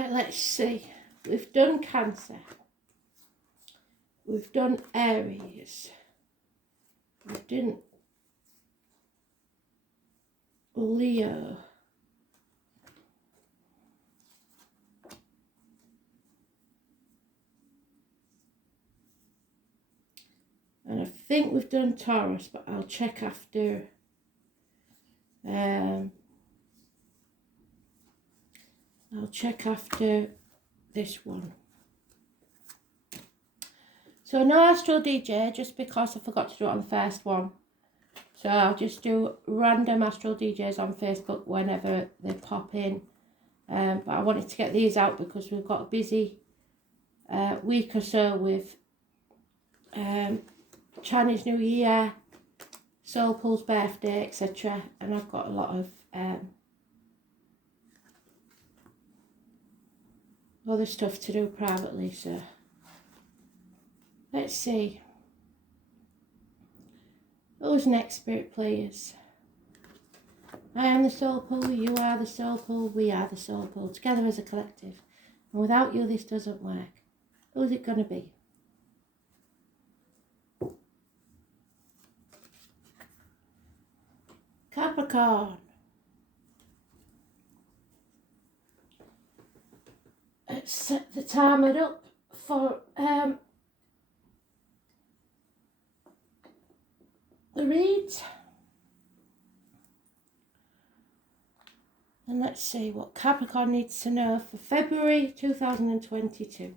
Right, let's see. We've done Cancer. We've done Aries. We've done Leo. And I think we've done Taurus, but I'll check after. I'll check after this one. So no Astral DJ, just because I forgot to do it on the first one. So I'll just do random Astral DJs on Facebook whenever they pop in. But I wanted to get these out because we've got a busy week or so with Chinese New Year, Soul Pool's birthday, etc. And I've got a lot of other stuff to do privately, so let's see. Who's next, Spirit players? I am the Soul Pool, you are the Soul Pool, we are the Soul Pool, together as a collective. And without you, this doesn't work. Who's it going to be? Capricorn. Let's set the timer up for the reads. And let's see what Capricorn needs to know for February 2022.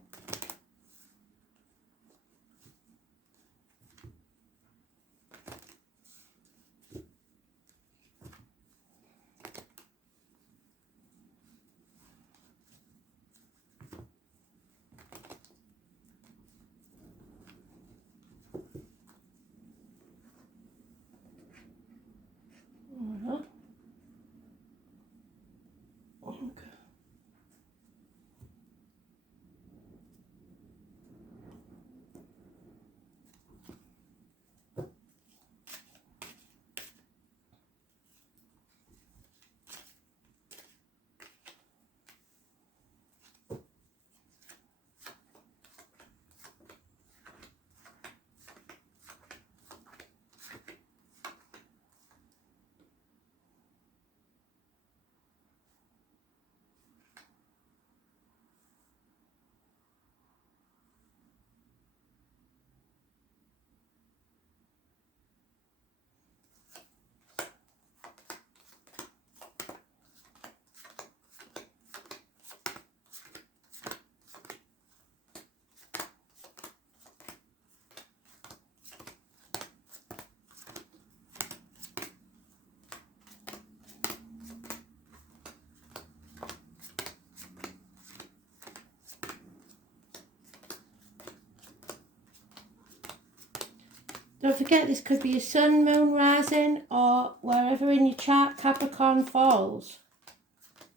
Don't forget, this could be your sun, moon, rising, or wherever in your chart Capricorn falls.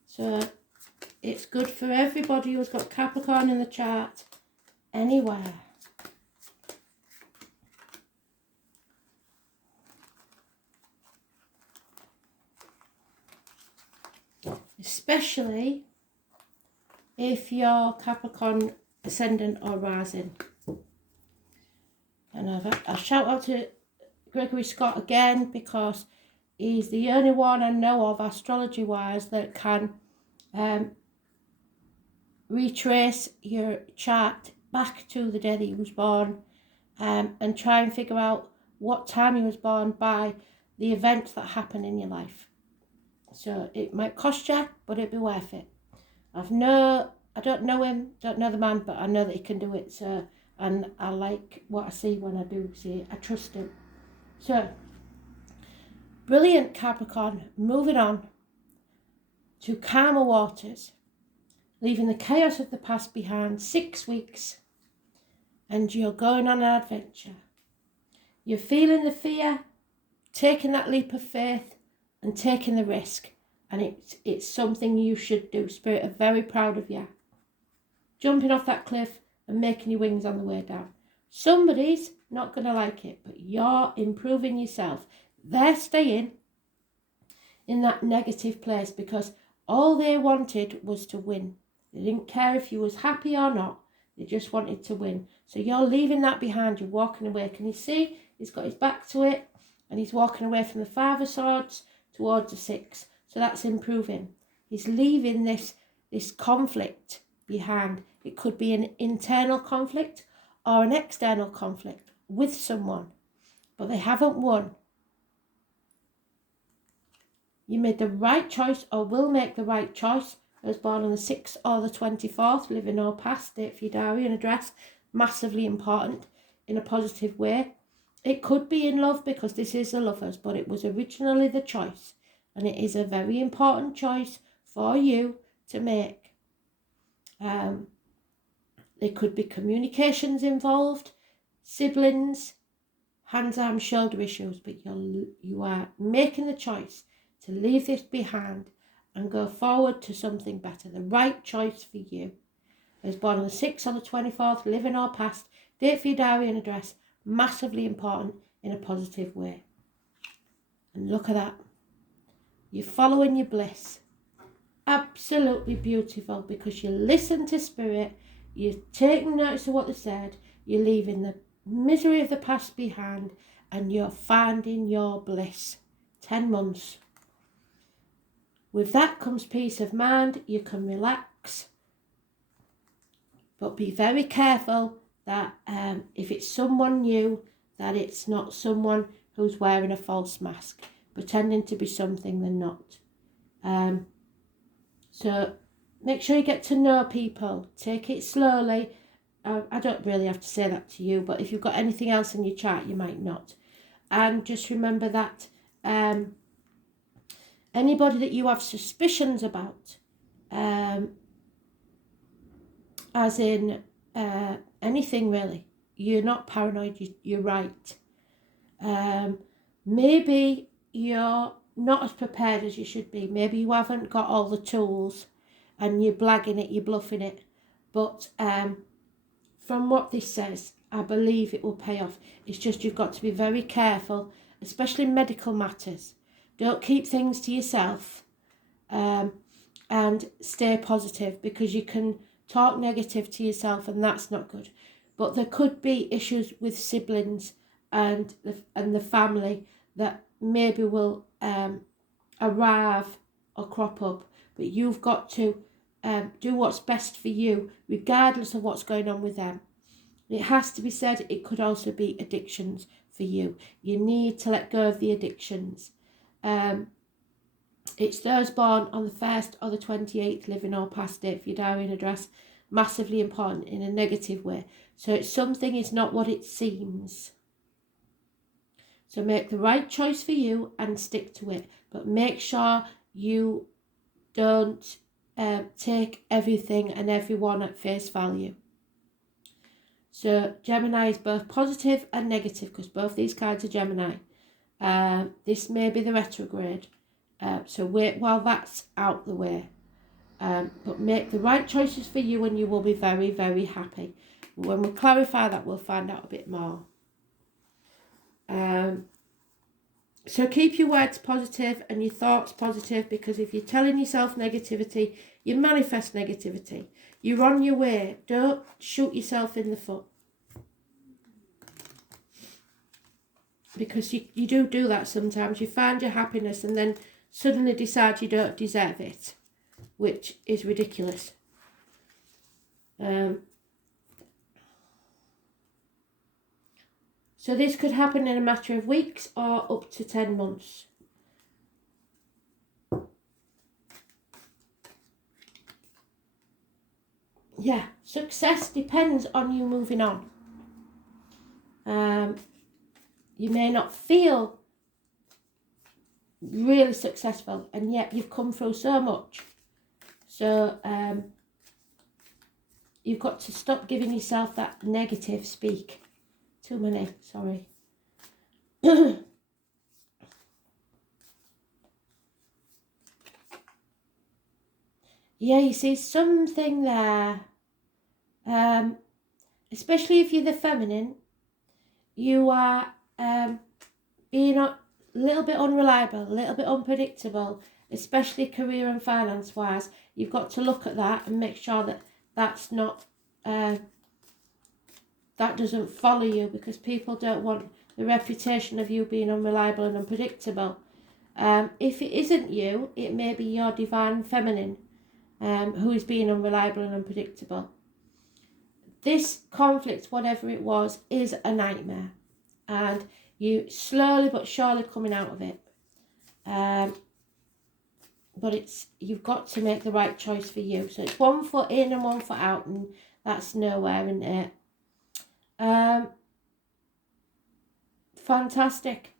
So it's good for everybody who's got Capricorn in the chart, anywhere. Especially if you're Capricorn ascendant or rising. And I'll shout out to Gregory Scott again, because he's the only one I know of, astrology-wise, that can retrace your chart back to the day that he was born, and try and figure out what time he was born by the events that happen in your life. So it might cost you, but it'd be worth it. I don't know him, don't know the man, but I know that he can do it. So, and I like what I see when I do see it. I trust him. So, brilliant, Capricorn. Moving on to calmer waters, leaving the chaos of the past behind. 6 weeks, and you're going on an adventure. You're feeling the fear, taking that leap of faith, and taking the risk. And it's something you should do. Spirit are very proud of you. Jumping off that cliff and making your wings on the way down. Somebody's not going to like it, but you're improving yourself. They're staying in that negative place because all they wanted was to win. They didn't care if you was happy or not. They just wanted to win. So you're leaving that behind. You're walking away. Can you see? He's got his back to it. And he's walking away from the 5 of Swords towards the 6. So that's improving. He's leaving this conflict behind. It could be an internal conflict or an external conflict with someone. But they haven't won. You made the right choice or will make the right choice. I was born on the 6th or the 24th, living or past, date for your diary and address. Massively important in a positive way. It could be in love because this is the Lovers, but it was originally the choice. And it is a very important choice for you to make. There could be communications involved, siblings, hands, arms, shoulder issues, but you are making the choice to leave this behind and go forward to something better. The right choice for you. I was born on the 6th or the 24th, living or past, date for your diary and address. Massively important in a positive way. And look at that. You're following your bliss. Absolutely beautiful because you listen to spirit. You're taking notice of what they said. You're leaving the misery of the past behind and you're finding your bliss. 10 months. With that comes peace of mind. You can relax. But be very careful that if it's someone new, that it's not someone who's wearing a false mask, pretending to be something they're not. So make sure you get to know people. Take it slowly. I don't really have to say that to you, but if you've got anything else in your chart, you might not. And just remember that anybody that you have suspicions about, as in anything really, you're not paranoid, you're right. Maybe you're not as prepared as you should be. Maybe you haven't got all the tools and you're blagging it, you're bluffing it. But from what this says, I believe it will pay off. It's just you've got to be very careful, especially in medical matters. Don't keep things to yourself and stay positive because you can talk negative to yourself and that's not good. But there could be issues with siblings and the family that maybe will arrive or crop up. But you've got to do what's best for you, regardless of what's going on with them. It has to be said, it could also be addictions for you. You need to let go of the addictions. It's those born on the 1st or the 28th, living or past date for your diary and address. Massively important in a negative way. So it's something is not what it seems. So make the right choice for you and stick to it. But make sure you don't take everything and everyone at face value. So Gemini is both positive and negative because both these cards are Gemini. This may be the retrograde. So wait while that's out the way. But make the right choices for you and you will be very, very happy. When we clarify that, we'll find out a bit more. So keep your words positive and your thoughts positive, because if you're telling yourself negativity, you manifest negativity. You're on your way. Don't shoot yourself in the foot. Because you do that sometimes. You find your happiness and then suddenly decide you don't deserve it, which is ridiculous. So this could happen in a matter of weeks or up to 10 months. Yeah, success depends on you moving on. You may not feel really successful and yet you've come through so much. So you've got to stop giving yourself that negative speak. Too many, sorry. Yeah, you see something there. Especially if you're the feminine, you are being a little bit unreliable, a little bit unpredictable, especially career and finance wise. You've got to look at that and make sure that that's not, that doesn't follow you, because people don't want the reputation of you being unreliable and unpredictable. If it isn't you, it may be your divine feminine who is being unreliable and unpredictable. This conflict, whatever it was, is a nightmare, and you slowly but surely coming out of it. But you've got to make the right choice for you. So it's 1 foot in and 1 foot out, and that's nowhere, isn't it? Fantastic.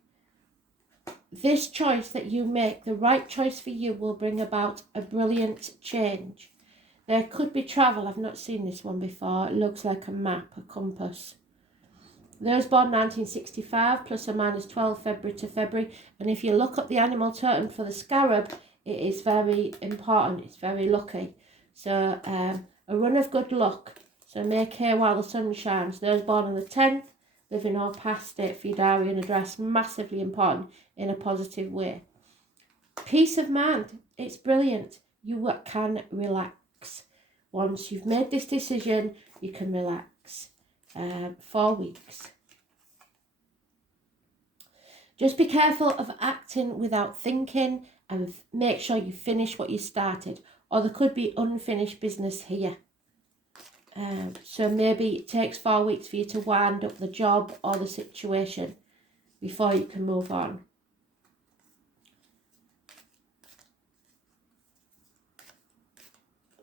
This choice that you make, the right choice for you, will bring about a brilliant change. There could be travel. I've not seen this one before. It looks like a map, a compass. Those born 1965, plus or minus 12 February to February. And if you look up the animal totem for the scarab, it is very important. It's very lucky. So a run of good luck. So make hay while the sun shines. Those born on the 10th, living or past date for your diary and address, massively important in a positive way. Peace of mind. It's brilliant. You can relax. Once you've made this decision, you can relax. 4 weeks. Just be careful of acting without thinking, and make sure you finish what you started, or there could be unfinished business here. So maybe it takes 4 weeks for you to wind up the job or the situation before you can move on.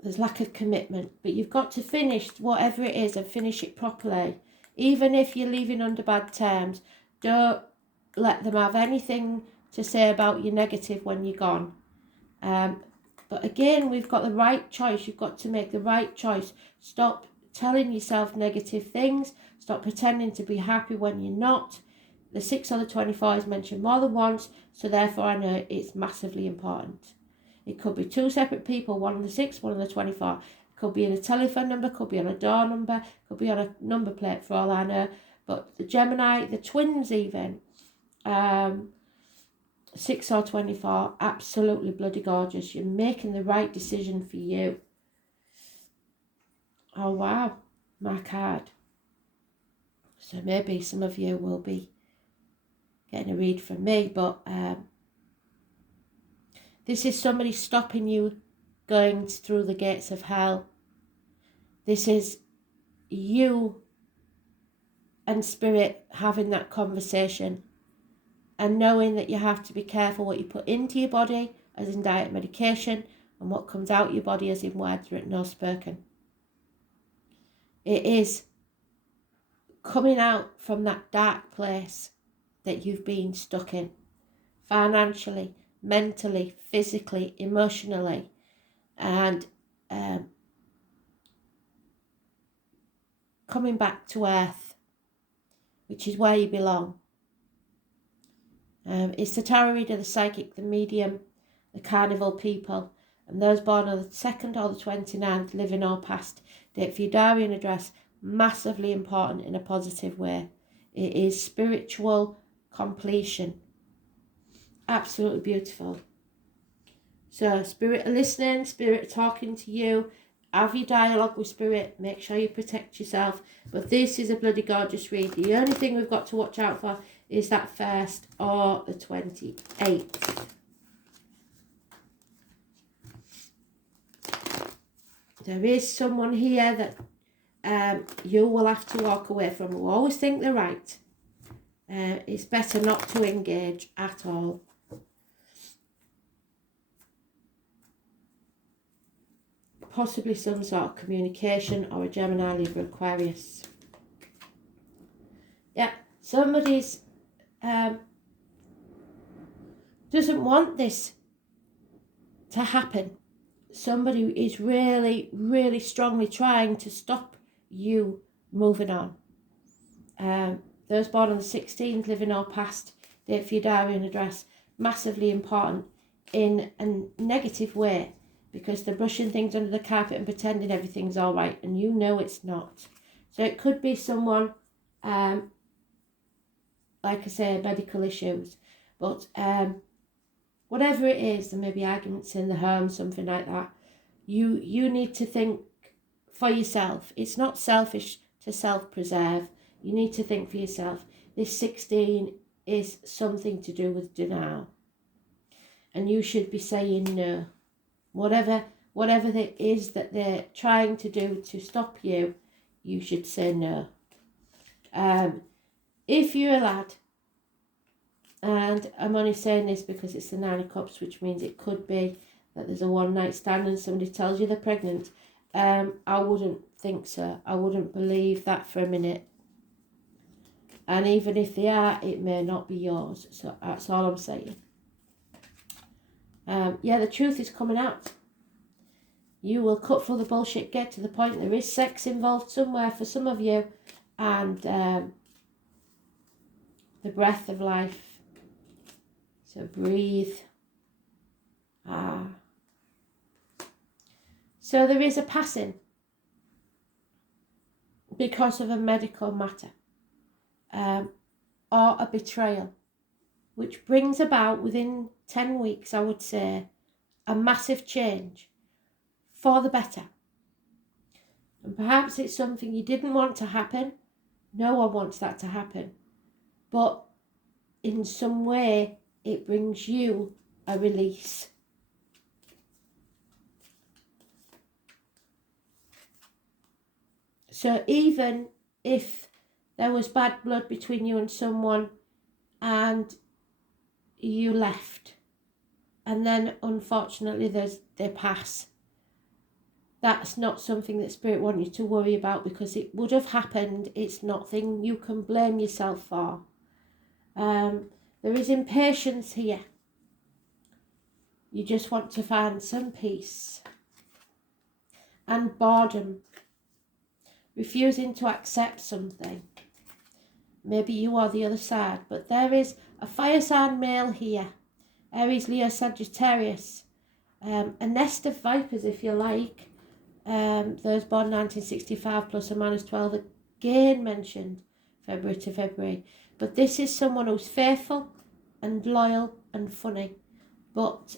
There's lack of commitment, but you've got to finish whatever it is and finish it properly. Even if you're leaving under bad terms, don't let them have anything to say about you negative when you're gone. But again, we've got the right choice. You've got to make the right choice. Stop telling yourself negative things. Stop pretending to be happy when you're not. The 6 or the 24 is mentioned more than once, so therefore I know it's massively important. It could be 2 separate people, one on the 6, one on the 24. It could be in a telephone number, could be on a door number, could be on a number plate for all I know. But the Gemini, the twins even, 6 or 24, absolutely bloody gorgeous. You're making the right decision for you. Oh wow, my card. So maybe some of you will be getting a read from me, but this is somebody stopping you going through the gates of hell. This is you and spirit having that conversation and knowing that you have to be careful what you put into your body, as in diet, medication, and what comes out your body, as in words written or spoken. It is coming out from that dark place that you've been stuck in, financially, mentally, physically, emotionally, and coming back to earth, which is where you belong. It's the tarot reader, the psychic, the medium, the carnival people, and those born on the 2nd or the 29th, living or past date for your diary and address, massively important in a positive way. It is spiritual completion. Absolutely beautiful. So spirit are listening, spirit are talking to you. Have your dialogue with spirit. Make sure you protect yourself. But this is a bloody gorgeous read. The only thing we've got to watch out for is that 1st or the 28th. There is someone here that you will have to walk away from, who always think they're right. It's better not to engage at all. Possibly some sort of communication, or a Gemini, Libra, Aquarius. Yeah, somebody's doesn't want this to happen. Somebody is really, really strongly trying to stop you moving on. Those born on the 16th, living or past date for your diary and address, massively important in a negative way, because they're brushing things under the carpet and pretending everything's all right, and you know it's not. So it could be someone, like I say, medical issues, but whatever it is, there may be arguments in the home, something like that. You need to think for yourself. It's not selfish to self-preserve. You need to think for yourself. This 16 is something to do with denial. And you should be saying no. Whatever it is that they're trying to do to stop you, you should say no. If you're a lad, and I'm only saying this because it's the 9 of Cups, which means it could be that there's a one-night stand and somebody tells you they're pregnant, I wouldn't think so. I wouldn't believe that for a minute. And even if they are, it may not be yours. So that's all I'm saying. Yeah, the truth is coming out. You will cut through the bullshit, get to the point. There is sex involved somewhere for some of you. And the breath of life. So breathe. So there is a passing because of a medical matter. Or a betrayal, which brings about within 10 weeks, I would say, a massive change for the better. And perhaps it's something you didn't want to happen. No one wants that to happen. But in some way, it brings you a release. So even if there was bad blood between you and someone and you left, and then unfortunately they pass, that's not something that Spirit want you to worry about, because it would have happened. It's nothing you can blame yourself for. There is impatience here. You just want to find some peace. And boredom. Refusing to accept something. Maybe you are the other side, but there is a fire sign male here. Aries, Leo, Sagittarius. A nest of vipers, if you like. Those born 1965 plus or minus 12 again mentioned February to February. But this is someone who's faithful and loyal and funny. But,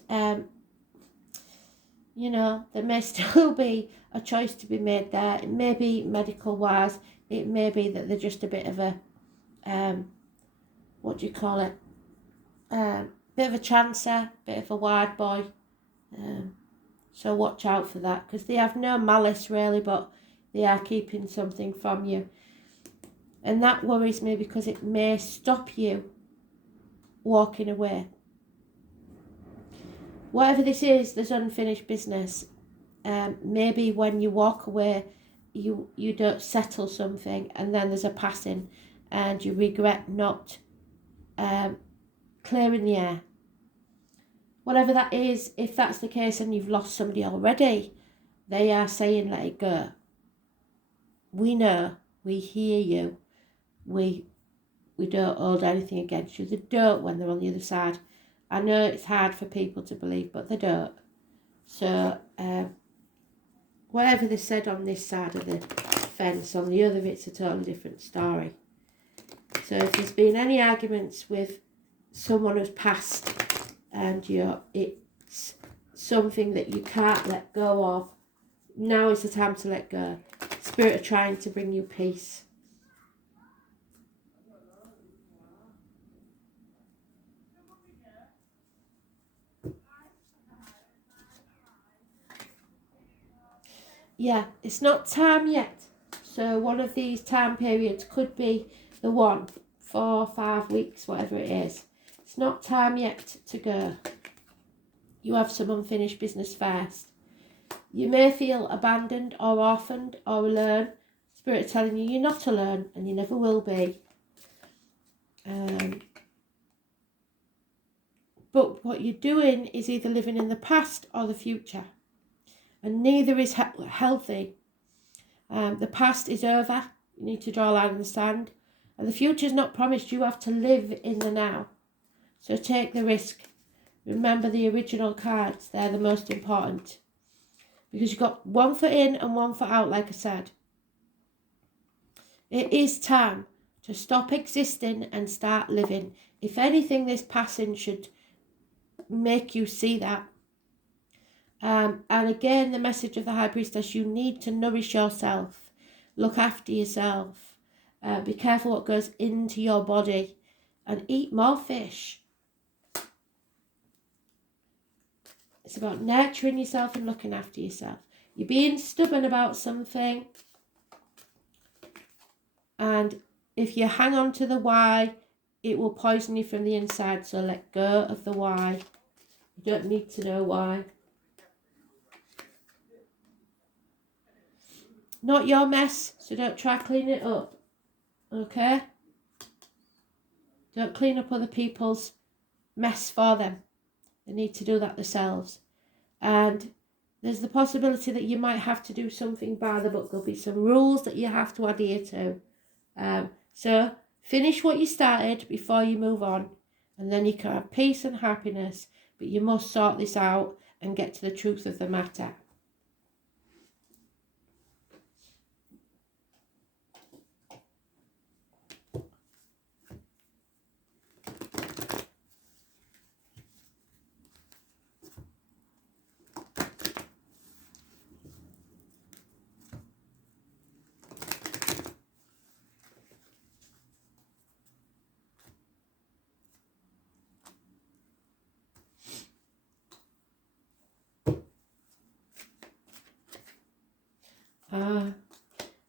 you know, there may still be a choice to be made there. It may be medical wise. It may be that they're just a bit of a, what do you call it? Bit of a chancer, bit of a wide boy. So watch out for that, because they have no malice really, but they are keeping something from you. And that worries me, because it may stop you walking away. Whatever this is, there's unfinished business. Maybe when you walk away, you don't settle something, and then there's a passing, and you regret not clearing the air. Whatever that is, if that's the case and you've lost somebody already, they are saying let it go. We know, we hear you, we don't hold anything against you. They don't when they're on the other side. I know it's hard for people to believe, but they don't. So, whatever they said on this side of the fence, on the other it's a totally different story. So if there's been any arguments with someone who's passed, and it's something that you can't let go of, now is the time to let go. Spirit are trying to bring you peace. Yeah, it's not time yet. So one of these time periods could be the one, 4 or 5 weeks, whatever it is. It's not time yet to go. You have some unfinished business first. You may feel abandoned or orphaned or alone. Spirit telling you you're not alone, and you never will be. But what you're doing is either living in the past or the future. And neither is healthy. The past is over. You need to draw a line in the sand. And the future is not promised. You have to live in the now. So take the risk. Remember the original cards. They're the most important. Because you've got one foot in and one foot out, like I said. It is time to stop existing and start living. If anything, this passing should make you see that. And again, the message of the High Priestess, you need to nourish yourself, look after yourself, be careful what goes into your body, and eat more fish. It's about nurturing yourself and looking after yourself. You're being stubborn about something, and if you hang on to the why, it will poison you from the inside. So let go of the why. You don't need to know why. Not your mess, so don't try clean it up. Okay? Don't clean up other people's mess for them. They need to do that themselves. And there's the possibility that you might have to do something by the book. There'll be some rules that you have to adhere to. So finish what you started before you move on, and then you can have peace and happiness. But you must sort this out and get to the truth of the matter.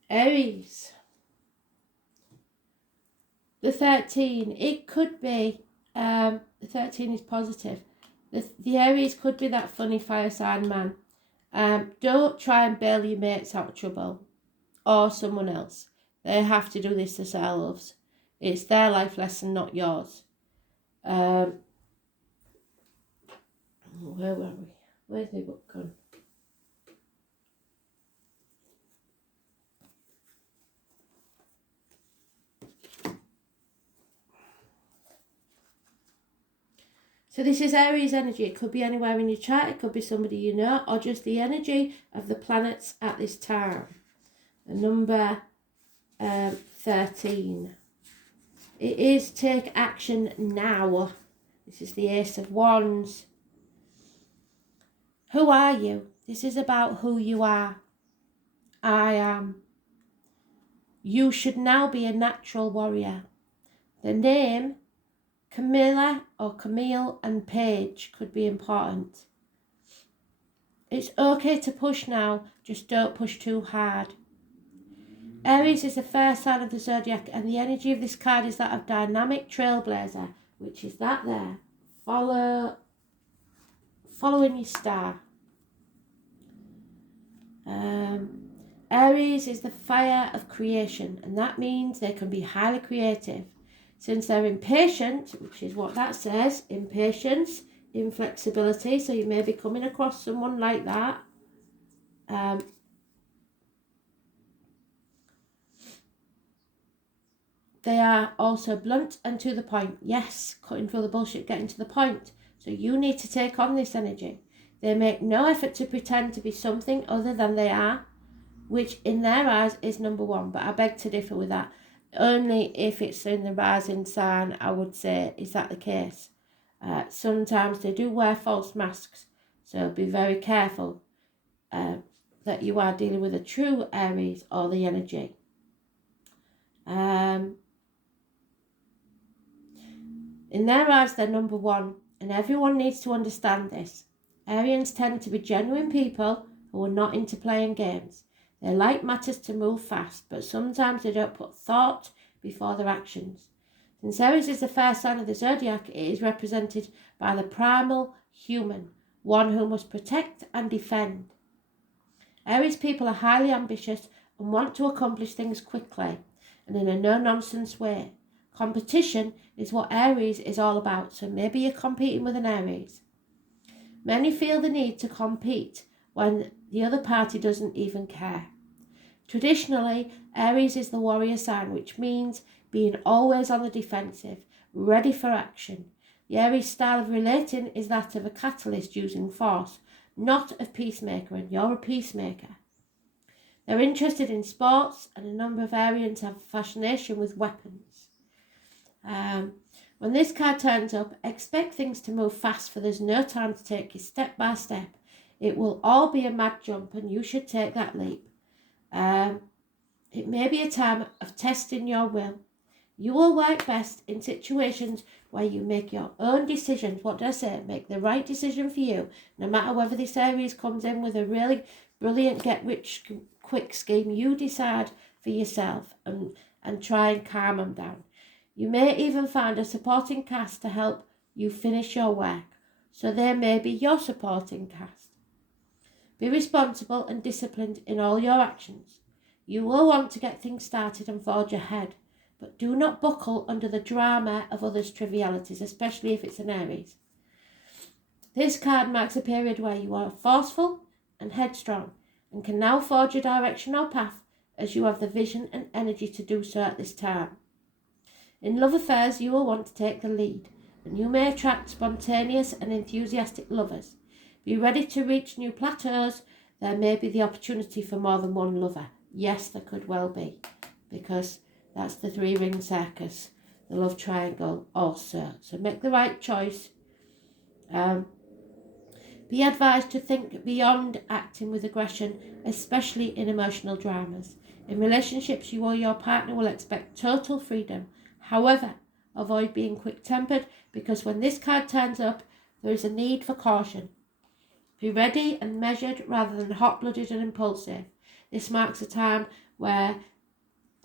Aries. The 13, it could be, the 13 is positive. The Aries could be that funny fire sign man. Don't try and bail your mates out of trouble or someone else. They have to do this themselves. It's their life lesson, not yours. Where were we? Where's the book gone? So this is Aries energy. It could be anywhere in your chart. It could be somebody you know, or just the energy of the planets at this time. The number 13. It is take action now. This is the Ace of Wands. Who are you? This is about who you are. I am. You should now be a natural warrior. The name Camilla or Camille and Paige could be important. It's okay to push now, just don't push too hard. Aries is the first sign of the zodiac, and the energy of this card is that of dynamic trailblazer, which is that there. Following your star. Aries is the fire of creation, and that means they can be highly creative. Since they're impatient, which is what that says, impatience, inflexibility, so you may be coming across someone like that. They are also blunt and to the point. Yes, cutting through the bullshit, getting to the point. So you need to take on this energy. They make no effort to pretend to be something other than they are, which in their eyes is number one. But I beg to differ with that. Only if it's in the rising sign, I would say, is that the case. Sometimes they do wear false masks, so be very careful that you are dealing with a true Aries or the energy. In their eyes, they're number one, and everyone needs to understand this. Arians tend to be genuine people who are not into playing games. They like matters to move fast, but sometimes they don't put thought before their actions. Since Aries is the first sign of the zodiac, it is represented by the primal human, one who must protect and defend. Aries people are highly ambitious and want to accomplish things quickly and in a no-nonsense way. Competition is what Aries is all about, so maybe you're competing with an Aries. Many feel the need to compete when the other party doesn't even care. Traditionally, Aries is the warrior sign, which means being always on the defensive, ready for action. The Aries style of relating is that of a catalyst using force, not of peacemaker, and you're a peacemaker. They're interested in sports, and a number of Arians have a fascination with weapons. When this card turns up, expect things to move fast, for there's no time to take you step by step. It will all be a mad jump and you should take that leap. It may be a time of testing your will. You will work best in situations where you make your own decisions. What did I say? Make the right decision for you, no matter whether this Aries comes in with a really brilliant get-rich-quick scheme. You decide for yourself and try and calm them down. You may even find a supporting cast to help you finish your work, so they may be your supporting cast. Be responsible and disciplined in all your actions. You will want to get things started and forge ahead, but do not buckle under the drama of others' trivialities, especially if it's an Aries. This card marks a period where you are forceful and headstrong and can now forge a direction or path, as you have the vision and energy to do so at this time. In love affairs, you will want to take the lead, and you may attract spontaneous and enthusiastic lovers. Be ready to reach new plateaus. There may be the opportunity for more than one lover. Yes, there could well be, because that's the three-ring circus, the love triangle also. So make the right choice. Be advised to think beyond acting with aggression, especially in emotional dramas. In relationships, you or your partner will expect total freedom. However, avoid being quick-tempered, because when this card turns up, there is a need for caution. Be ready and measured rather than hot-blooded and impulsive. This marks a time where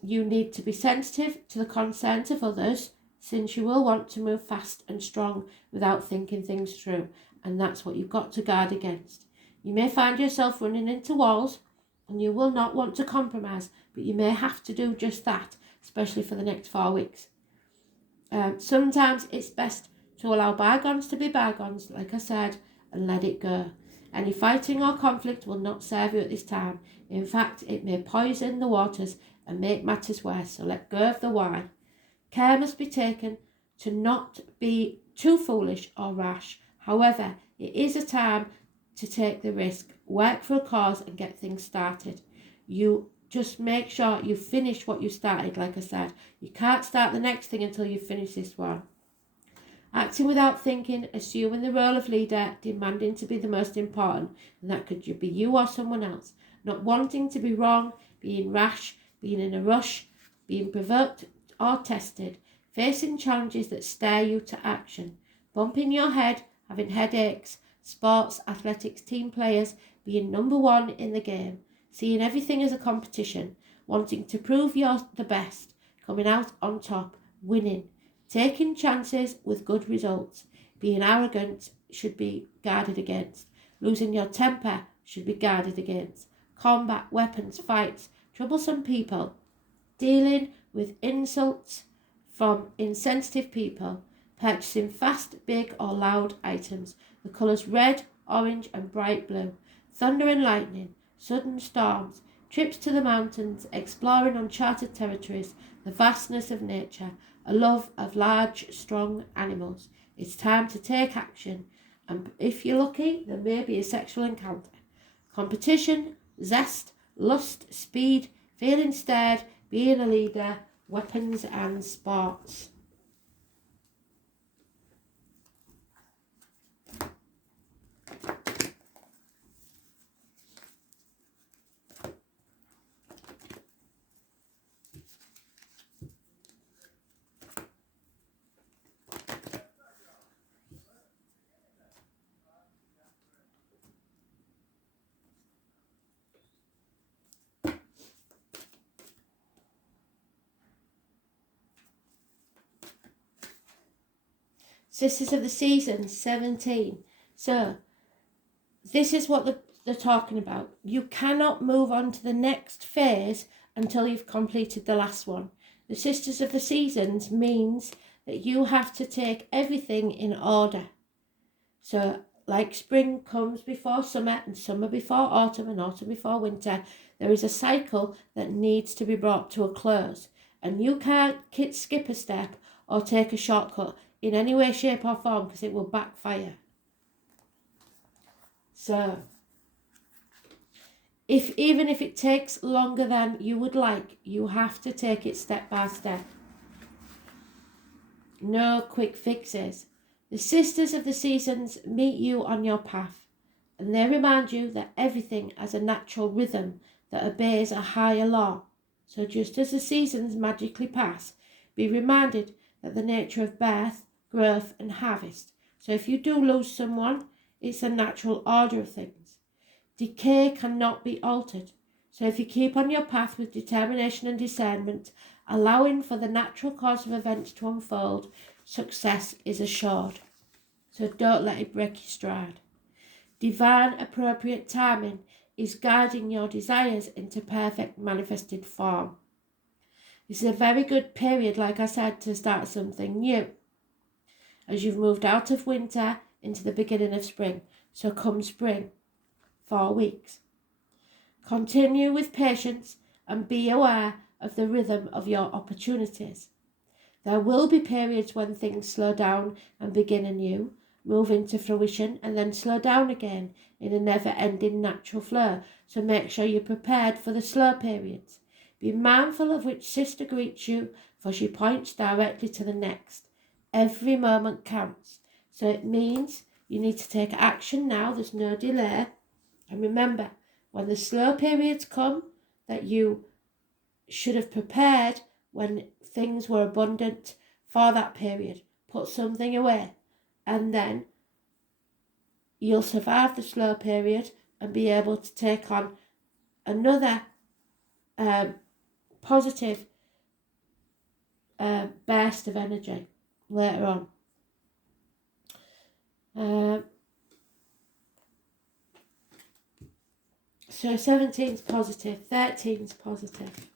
you need to be sensitive to the concerns of others, since you will want to move fast and strong without thinking things through, and that's what you've got to guard against. You may find yourself running into walls, and you will not want to compromise, but you may have to do just that, especially for the next 4 weeks. Sometimes it's best to allow bygones to be bygones, like I said, and let it go. Any fighting or conflict will not serve you at this time. In fact, it may poison the waters and make matters worse, so let go of the why. Care must be taken to not be too foolish or rash. However, it is a time to take the risk, work for a cause and get things started. You just make sure you finish what you started, like I said. You can't start the next thing until you finish this one. Acting without thinking, assuming the role of leader, demanding to be the most important, and that could be you or someone else. Not wanting to be wrong, being rash, being in a rush, being provoked or tested, facing challenges that stir you to action, bumping your head, having headaches, sports, athletics, team players, being number one in the game, seeing everything as a competition, wanting to prove you're the best, coming out on top, winning, taking chances with good results, being arrogant should be guarded against, losing your temper should be guarded against, combat, weapons, fights, troublesome people, dealing with insults from insensitive people, purchasing fast, big or loud items, the colours red, orange and bright blue, thunder and lightning, sudden storms, trips to the mountains, exploring uncharted territories, the vastness of nature, a love of large, strong animals. It's time to take action, and if you're lucky, there may be a sexual encounter. Competition, zest, lust, speed, feeling stirred, being a leader, weapons and sports. Sisters of the Season 17. So this is what they're talking about. You cannot move on to the next phase until you've completed the last one. The Sisters of the Seasons means that you have to take everything in order. So like spring comes before summer and summer before autumn and autumn before winter, there is a cycle that needs to be brought to a close. And you can't skip a step or take a shortcut in any way, shape or form, because it will backfire. So, even if it takes longer than you would like, you have to take it step by step. no quick fixes. The sisters of the seasons meet you on your path, and they remind you that everything has a natural rhythm that obeys a higher law. So just as the seasons magically pass, be reminded that the nature of birth, growth and harvest. So if you do lose someone, it's a natural order of things. Decay cannot be altered. So if you keep on your path with determination and discernment, allowing for the natural course of events to unfold, success is assured. So don't let it break your stride. Divine appropriate timing is guiding your desires into perfect manifested form. This is a very good period, like I said, to start something new, as you've moved out of winter into the beginning of spring. So come spring, 4 weeks. Continue with patience and be aware of the rhythm of your opportunities. There will be periods when things slow down and begin anew, move into fruition and then slow down again in a never-ending natural flow. So make sure you're prepared for the slow periods. Be mindful of which sister greets you, for she points directly to the next. Every moment counts. So it means you need to take action now. There's no delay. And remember, when the slow periods come, that you should have prepared when things were abundant for that period. Put something away, and then you'll survive the slow period and be able to take on another positive burst of energy later on. So 17's positive, 13's positive.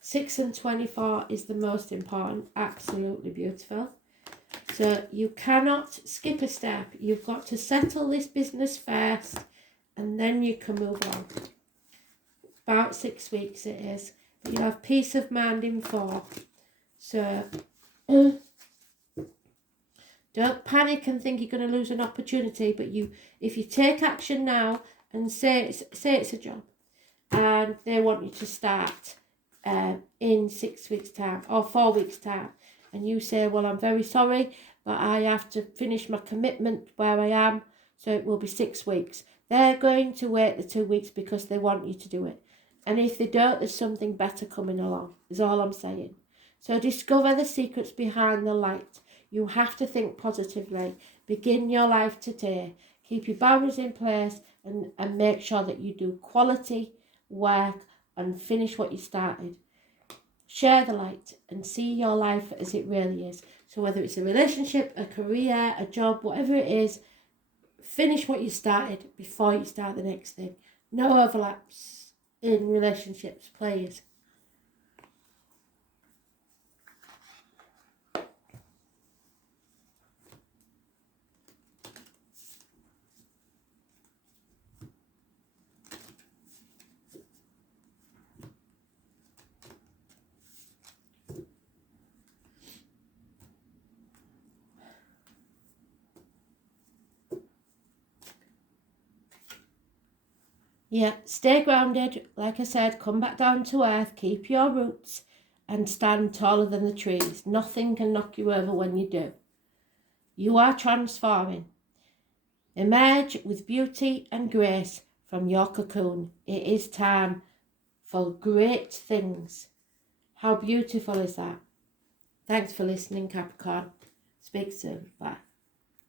6 and 24 is the most important. Absolutely beautiful. So you cannot skip a step. You've got to settle this business first, and then you can move on. About 6 weeks it is. But you have peace of mind in 4. So don't panic and think you're going to lose an opportunity. But if you take action now and say it's a job, and they want you to start in 6 weeks' time or 4 weeks' time, and you say, well, I'm very sorry, but I have to finish my commitment where I am, so it will be 6 weeks. They're going to wait the 2 weeks because they want you to do it. And if they don't, there's something better coming along, is all I'm saying. So discover the secrets behind the light. You have to think positively. Begin your life today. Keep your boundaries in place and make sure that you do quality work and finish what you started. Share the light and see your life as it really is. So whether it's a relationship, a career, a job, whatever it is, finish what you started before you start the next thing. No overlaps in relationships, please. Yeah, stay grounded. Like I said, come back down to earth, keep your roots and stand taller than the trees. Nothing can knock you over when you do. You are transforming. Emerge with beauty and grace from your cocoon. It is time for great things. How beautiful is that? Thanks for listening, Capricorn. Speak soon. Bye.